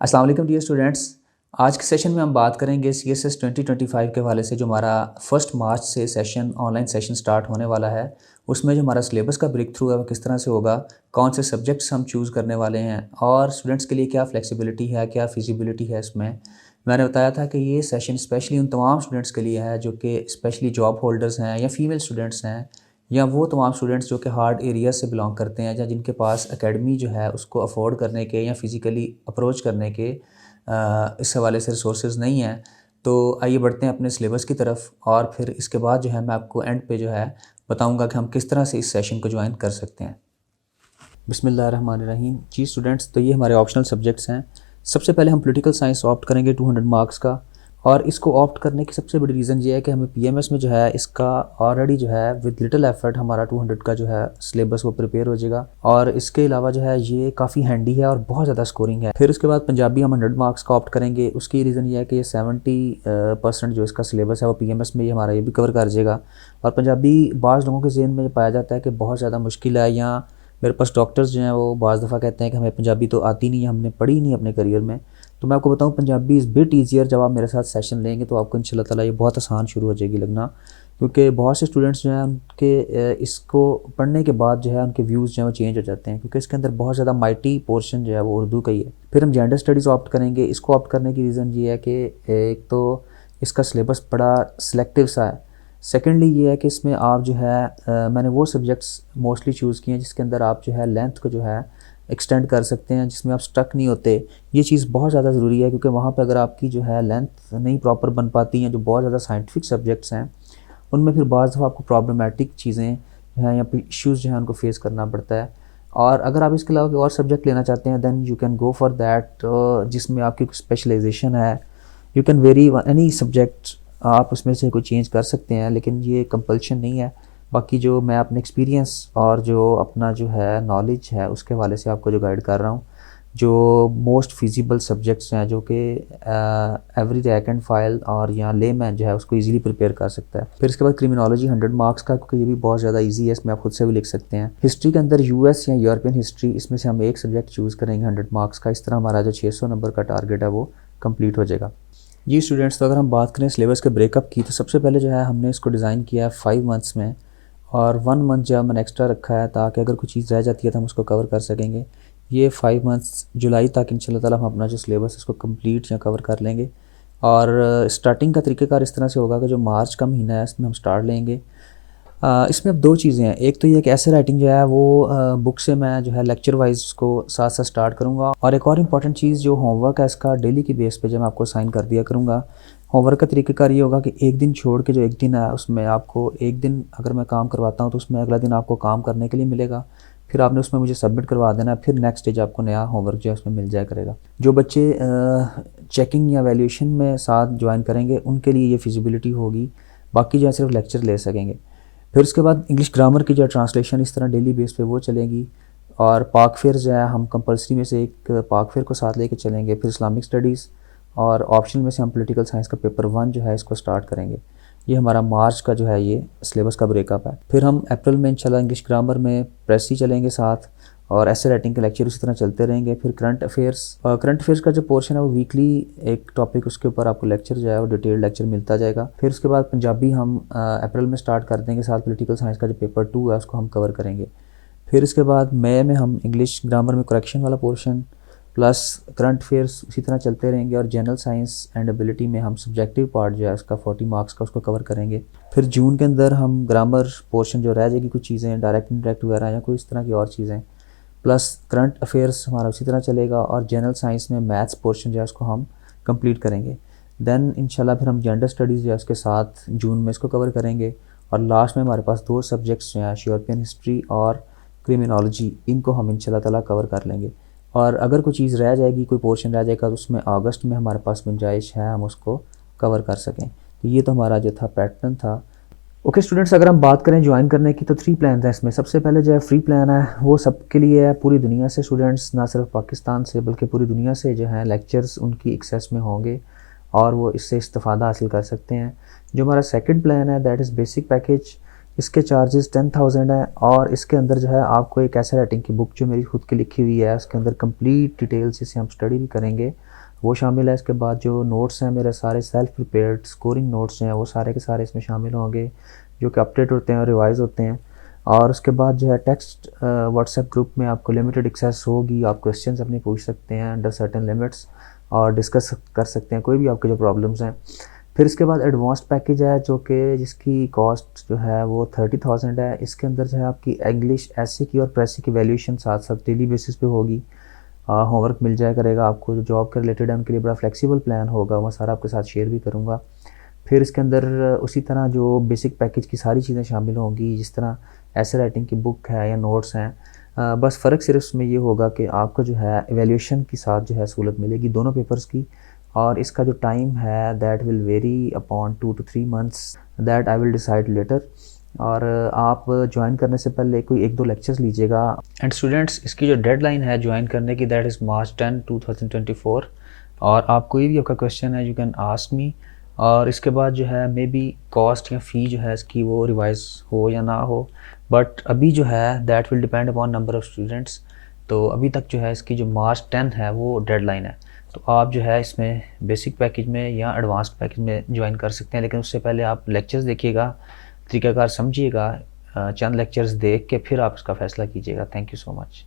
अस्सलाम वालेकुम dear students. आज के सेशन में हम बात करेंगे CSS 2025 के हवाले से। जो हमारा 1 मार्च से सेशन ऑनलाइन सेशन स्टार्ट होने वाला है, उसमें जो हमारा सिलेबस का ब्रेक थ्रू है वो किस तरह से होगा, कौन से सब्जेक्ट्स हम चूज़ करने वाले हैं और स्टूडेंट्स के लिए क्या फ्लेक्सिबिलिटी है, क्या फिजिबिलिटी है इसमें। मैंने बताया था कि ये सेशन स्पेशली उन तमाम स्टूडेंट्स के लिए है जो कि स्पेशली जॉब होल्डर्स हैं या फीमेल स्टूडेंट्स हैं, या वो तमाम स्टूडेंट्स जो कि हार्ड एरिया से बिलोंग करते हैं, या जिनके पास एकेडमी जो है उसको अफोर्ड करने के या फिज़िकली अप्रोच करने के इस हवाले से रिसोर्सेज नहीं हैं। तो आइए बढ़ते हैं अपने सिलेबस की तरफ, और फिर इसके बाद जो है मैं आपको एंड पे जो है बताऊंगा कि हम किस तरह से इस सेशन को ज्वाइन कर सकते हैं। बिस्मिल्लाहिर्रहमानिर्रहीम। जी स्टूडेंट्स, तो ये हमारे ऑप्शनल सब्जेक्ट्स हैं। सबसे पहले हम पॉलिटिकल साइंस ऑप्ट करेंगे 200 मार्क्स का, और इसको ऑप्ट करने की सबसे बड़ी रीज़न ये है कि हमें PMS में जो है इसका ऑलरेडी जो है विद लिटिल एफर्ट हमारा 200 का जो है सिलेबस वो प्रिपेयर हो जाएगा, और इसके अलावा जो है ये काफ़ी हैंडी है और बहुत ज़्यादा स्कोरिंग है। फिर उसके बाद पंजाबी हम 100 मार्क्स का ऑप्ट करेंगे। उसकी रीज़न ये है कि ये 70% जो इसका सिलेबस है वो PMS में ही हमारा ये भी कवर कर जाएगा। और पंजाबी बाज़ लोगों के जहन में पाया जाता है कि बहुत ज़्यादा मुश्किल है, या मेरे पास डॉक्टर्स जो हैं वो बाज़ दफ़ा कहते हैं कि हमें पंजाबी तो आती नहीं है, हमने पढ़ी नहीं अपने करियर में। तो मैं आपको बताऊं, पंजाबी इज़ बिट ईजियर। जब आप मेरे साथ सेशन लेंगे तो आपको इंशाल्लाह ताला ये बहुत आसान शुरू हो जाएगी लगना, क्योंकि बहुत से स्टूडेंट्स जो हैं उनके इसको पढ़ने के बाद जो है उनके व्यूज़ जो हैं वो चेंज हो जाते हैं, क्योंकि इसके अंदर बहुत ज़्यादा माइटी पोर्शन जो है वो उर्दू का ही है। फिर हम जेंडर स्टडीज़ ऑप्ट करेंगे। इसको ऑप्ट करने की रीज़न ये है कि एक तो इसका सिलेबस बड़ा सिलेक्टिव सा है। सेकेंडली ये है कि इसमें आप जो है मैंने वो सब्जेक्ट्स मोस्टली चूज़ किए हैं जिसके अंदर आप जो है लेंथ को जो है एक्सटेंड कर सकते हैं, जिसमें आप स्टक नहीं होते। ये चीज़ बहुत ज़्यादा ज़रूरी है, क्योंकि वहाँ पे अगर आपकी जो है लेंथ नहीं प्रॉपर बन पाती हैं, जो बहुत ज़्यादा साइंटिफिक सब्जेक्ट्स हैं उनमें फिर बाज़ दफ़ा आपको प्रॉब्लमेटिक चीज़ें हैं या फिर इश्यूज़ जो हैं उनको फेस करना पड़ता है। और अगर आप इसके अलावा कोई और सब्जेक्ट लेना चाहते हैं then you can go for that, जिसमें आपकी स्पेशलाइजेशन है। You can vary any subject, आप उसमें से कोई चेंज कर सकते हैं, लेकिन ये कंपल्शन नहीं है। बाकी जो मैं अपने एक्सपीरियंस और जो अपना जो है नॉलेज है उसके हवाले से आपको जो गाइड कर रहा हूँ, जो मोस्ट फिजिबल सब्जेक्ट्स हैं जो कि एवरी रैक एंड फाइल और यहाँ लेमैन जो है उसको इजीली प्रिपेयर कर सकता है। फिर इसके बाद क्रिमिनोलॉजी 100 मार्क्स का, क्योंकि ये भी बहुत ज़्यादा इजी है, इसमें आप खुद से भी लिख सकते हैं। हिस्ट्री के अंदर US या यूरोपियन हिस्ट्री, इसमें से हम एक सब्जेक्ट चूज़ करेंगे 100 मार्क्स का। इस तरह हमारा जो 600 नंबर का टारगेट है वो कंप्लीट हो जाएगा। जी स्टूडेंट्स, तो अगर हम बात करें सिलेबस के ब्रेकअप की, तो सबसे पहले जो है हमने इसको डिज़ाइन किया है 5 मंथ्स में, और 1 मंथ जो मैंने एक्स्ट्रा रखा है ताकि अगर कोई चीज़ रह जाती है तो हम उसको कवर कर सकेंगे। ये 5 मंथ्स जुलाई तक इंशाल्लाह ताला हम अपना जो सिलेबस इसको कंप्लीट या कवर कर लेंगे। और स्टार्टिंग का तरीक़ेकार इस तरह से होगा कि जो मार्च का महीना है इसमें हम स्टार्ट लेंगे। इसमें अब 2 चीज़ें हैं। एक तो ये कि ऐसे राइटिंग जो है वो बुक से मैं जो है लेक्चर वाइज उसको साथ साथ स्टार्ट करूँगा, और एक और इम्पॉर्टेंट चीज़ जो होमवर्क है इसका डेली की बेस पे जो मैं आपको साइन कर दिया करूँगा। होमवर्क का तरीक़ेकार ये होगा कि एक दिन छोड़ के जो एक दिन है उसमें आपको एक दिन अगर मैं काम करवाता हूँ तो उसमें अगला दिन आपको काम करने के लिए मिलेगा, फिर आपने उसमें मुझे सबमिट करवा देना है, फिर नेक्स्ट डे आपको नया होमवर्क जो है उसमें मिल जाया करेगा। जो बच्चे चेकिंग या वैल्यूएशन में साथ ज्वाइन करेंगे उनके लिए ये फिजिबिलिटी होगी, बाकी जो है सिर्फ लेक्चर ले सकेंगे। फिर उसके बाद इंग्लिश ग्रामर की जो ट्रांसलेशन इस तरह डेली बेस पे वो चलेगी, और पाक फेयर जो है हम कंपलसरी में से एक पाक फेयर को साथ लेके चलेंगे। फिर इस्लामिक स्टडीज़, और ऑप्शनल में से हम पॉलिटिकल साइंस का पेपर 1 जो है इसको स्टार्ट करेंगे। ये हमारा मार्च का जो है ये सिलेबस का ब्रेकअप है। फिर हम अप्रैल में इंशाल्लाह इंग्लिश ग्रामर में प्रेसी चलेंगे साथ, और ऐसे राइटिंग के लेक्चर उसी तरह चलते रहेंगे। फिर करंट अफेयर्स का जो पोर्शन है वो वीकली एक टॉपिक उसके ऊपर आपको लेक्चर जो है वो डिटेल्ड लेक्चर मिलता जाएगा। फिर उसके बाद पंजाबी हम अप्रैल में स्टार्ट कर देंगे, साथ पॉलिटिकल साइंस का जो पेपर 2 है उसको हम कवर करेंगे। फिर इसके बाद मई में हम इंग्लिश ग्रामर में करेक्शन वाला पोर्शन प्लस करंट अफेयर्स उसी तरह चलते रहेंगे, और जनरल साइंस एंड एबिलिटी में हम सब्जेक्टिव पार्ट जो है उसका 40 मार्क्स का उसको कवर करेंगे। फिर जून के अंदर हम ग्रामर पोर्शन जो रह जाएगी, कुछ चीज़ें डायरेक्ट इंडायरेक्ट वगैरह या कोई इस तरह की और चीज़ें, प्लस करंट अफेयर्स हमारा उसी तरह चलेगा, और जनरल साइंस में मैथ्स पोर्शन जो है उसको हम कंप्लीट करेंगे। देन इंशाल्लाह फिर हम जेंडर स्टडीज़ जो है उसके साथ जून में इसको कवर करेंगे, और लास्ट में हमारे पास 2 सब्जेक्ट्स जो हैं यूरोपियन हिस्ट्री और क्रिमिनोलॉजी, इनको हम इंशाल्लाह ताला कवर कर लेंगे। और अगर कोई चीज़ रह जाएगी, कोई पोर्शन रह जाएगा तो उसमें अगस्त में हमारे पास गुंजाइश है हम उसको कवर कर सकें। तो ये तो हमारा जो था पैटर्न था। ओके स्टूडेंट्स, अगर हम बात करें ज्वाइन करने की तो 3 प्लान है इसमें। सबसे पहले जो है फ्री प्लान है, वो सबके लिए है, पूरी दुनिया से स्टूडेंट्स, ना सिर्फ पाकिस्तान से बल्कि पूरी दुनिया से जो है लेक्चर्स उनकी एक्सेस में होंगे और वो इससे इस्तेफ़ादा हासिल कर सकते हैं। जो हमारा सेकंड प्लान है दैट इज़ बेसिक पैकेज, इसके चार्जेस 10,000 है। और इसके अंदर जो है आपको एक ऐसे राइटिंग की बुक जो मेरी खुद की लिखी हुई है, उसके अंदर कंप्लीट डिटेल्स जिसे हम स्टडी भी करेंगे वो शामिल है। इसके बाद जो नोट्स हैं मेरे सारे सेल्फ प्रिपेयर्ड स्कोरिंग नोट्स हैं वो सारे के सारे इसमें शामिल होंगे, जो कि अपडेट होते हैं और रिवाइज होते हैं। और उसके बाद जो है टेक्स्ट व्हाट्सएप ग्रुप में आपको लिमिटेड एक्सेस होगी, आप क्वेश्चंस अपने पूछ सकते हैं अंडर सर्टेन लिमिट्स और डिस्कस कर सकते हैं कोई भी आपके जो प्रॉब्लम्स हैं। फिर इसके बाद एडवांस्ड पैकेज है जो कि जिसकी कॉस्ट जो है वो 30,000 है। इसके अंदर जो है आपकी इंग्लिश ऐसे की और प्रेसी की वैल्यूएशन साथ साथ डेली बेसिस पे होगी। होमवर्क मिल जाया करेगा आपको, जो जॉब के रिलेटेड है उनके लिए बड़ा फ्लेक्सिबल प्लान होगा, मैं सारा आपके साथ शेयर भी करूँगा। फिर इसके अंदर उसी तरह जो बेसिक पैकेज की सारी चीज़ें शामिल होंगी, जिस तरह ऐसे राइटिंग की बुक है या नोट्स हैं। बस फ़र्क सिर्फ इसमें ये होगा कि आपको जो है एवेल्यूशन के साथ जो है सहूलत मिलेगी दोनों पेपर्स की। और इसका जो टाइम है that will very upon 2 to 3 months, that I will decide letter. और आप ज्वाइन करने से पहले कोई 1-2 लेक्चर्स लीजिएगा। एंड स्टूडेंट्स, इसकी जो डेडलाइन है ज्वाइन करने की दैट इज़ March 10, 2024। और आप कोई भी आपका क्वेश्चन है यू कैन आस्क मी। और इसके बाद जो है मे बी कॉस्ट या फ़ी जो है इसकी वो रिवाइज़ हो या ना हो, बट अभी जो है that will depend upon number of students. तो अभी तक जो है इसकी जो March 10 है वो डेडलाइन है। तो आप जो है इसमें बेसिक पैकेज में या एडवांस्ड पैकेज में ज्वाइन कर सकते हैं, लेकिन उससे पहले आप लेक्चर्स देखिएगा, तरीक़ाकार समझिएगा, चंद लेक्चर्स देख के फिर आप इसका फ़ैसला कीजिएगा। Thank you so much.